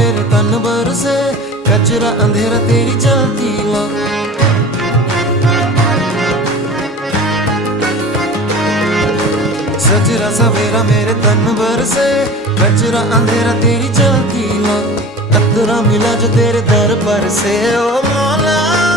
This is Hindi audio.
मेरे तन भर से, कचरा अंधेरा तेरी जलती ला। सजरा सवेरा मेरे तन भर से, कचरा अंधेरा तेरी जलती ला। अतरा मिला जो तेरे दर पर से, ओ मौला।